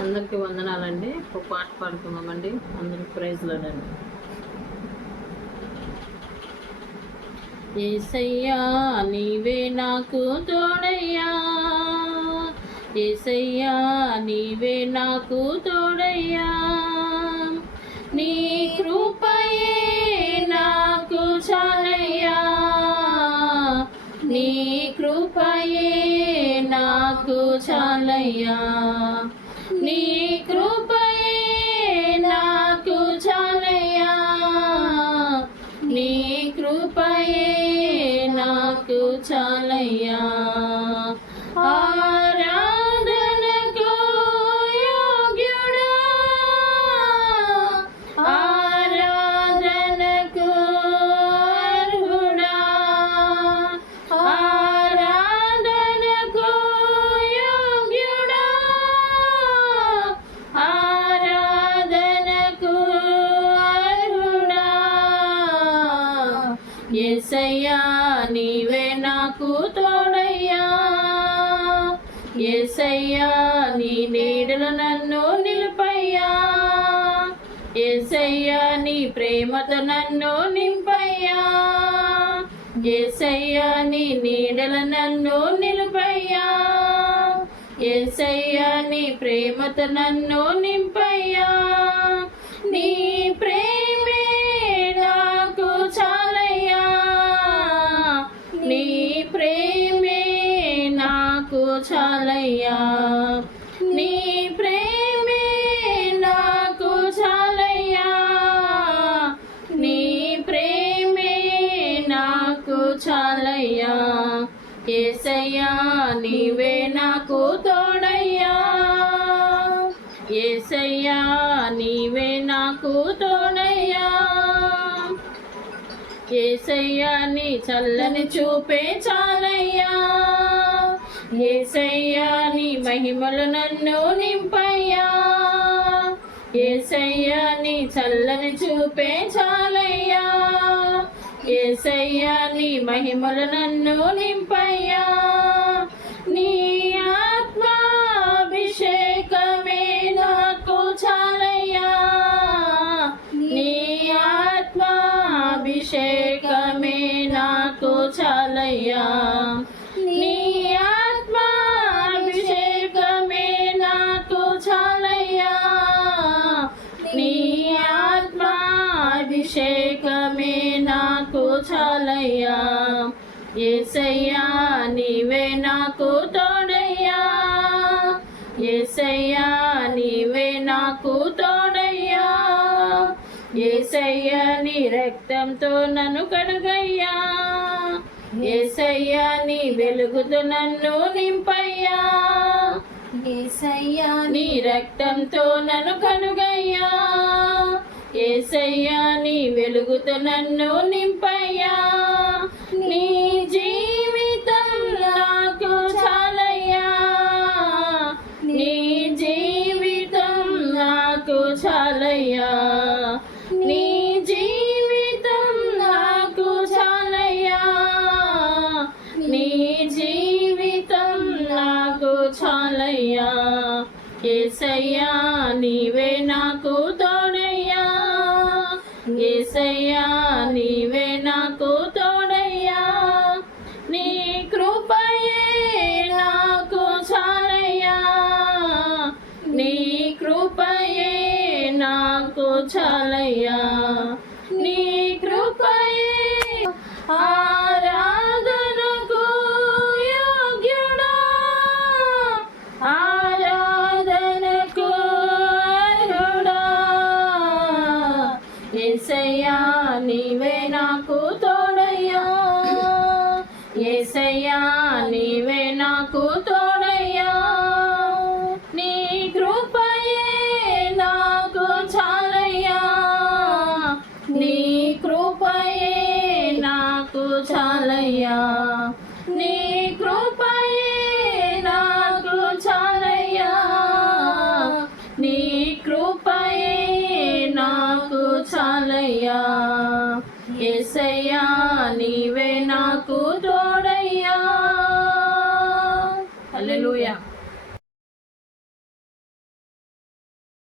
అందరికీ వందనాలండి. ఒక పాట పాడుకున్నామండి అందరికి ప్రైజ్లోనండి. ఏసయ్యా నీవే నాకు తోడయ్యా. ఏసయ్యా నీవే నాకు తోడయ్యా. నీ కృపయే నాకు చాలయ్యా. నీ కృపయే నాకు చాలయ్యా. నీ కృపయే నాకు చాలయ్యా. నీ కృపయే నాకు చాలయ్యా. ఎసయ్యా నీవే నాకు తోడయ్యా. ఎసయ్యా నీ నీడలు నన్ను నిలుపయ్యా. ఎసయ్యా నీ ప్రేమతో నన్ను నింపయ్యా. ఎసయ్యా నీ నీడల నన్ను నిలుపయ్యా. ఎసయ్యా నీ ప్రేమతో నన్ను నింపయ్యా. నీ నీ ప్రేమే నాకు చాలయ్యా. నీ ప్రేమే నాకు చాలయ్యా. ఏసయ్యా నీవే నాకు తోడయ్యా. ఏసయ్యా నీవే నాకు తోడయ్యా. ఏసయ్యా నీ చల్లని చూపే చాలయ్యా. ఏసయ్యా నీ మహిమలు నన్ను నింపయ్యా. ఏసయ్యా నీ చల్లని చూపే చాలయ్యా. ఏసయ్యా నీ మహిమలు నన్ను నింపయ్యా. నీ ఆత్మాభిషేకమే నాకు చాలయ్యా. ఏసయ్యా నీవే నాకు తోడయ్యా. ఏసయ్యా నీవే నాకు తోడయ్యా. ఏసయ్యా నీ రక్తంతో నన్ను కడుగయ్యా. ఏసయ్యా నీ వెలుగుతో నన్ను నింపయ్యా. ఏసయ్యా నీ రక్తంతో నన్ను నీ వెలుగుతో నన్ను నింపయ్యా. నీ జీవితం నాకు చాలయ్యా. నీ జీవితం నాకు చాలయ్యా. నీ జీవితం నాకు చాలయ్యా. నీ జీవితం నాకు చాలయ్యా. ఏసయ్యా నీవే నాకు తో ఏసయ్యా నీవే నాకు ఏసయ్యా నీవే నాకు తోడయ్యా. నీ కృపయే నాకు చాలయ్యా. నీ కృపయే నాకు చాలయ్యా. నీవే నాకు తోడయ్యా. అల్లెలుయా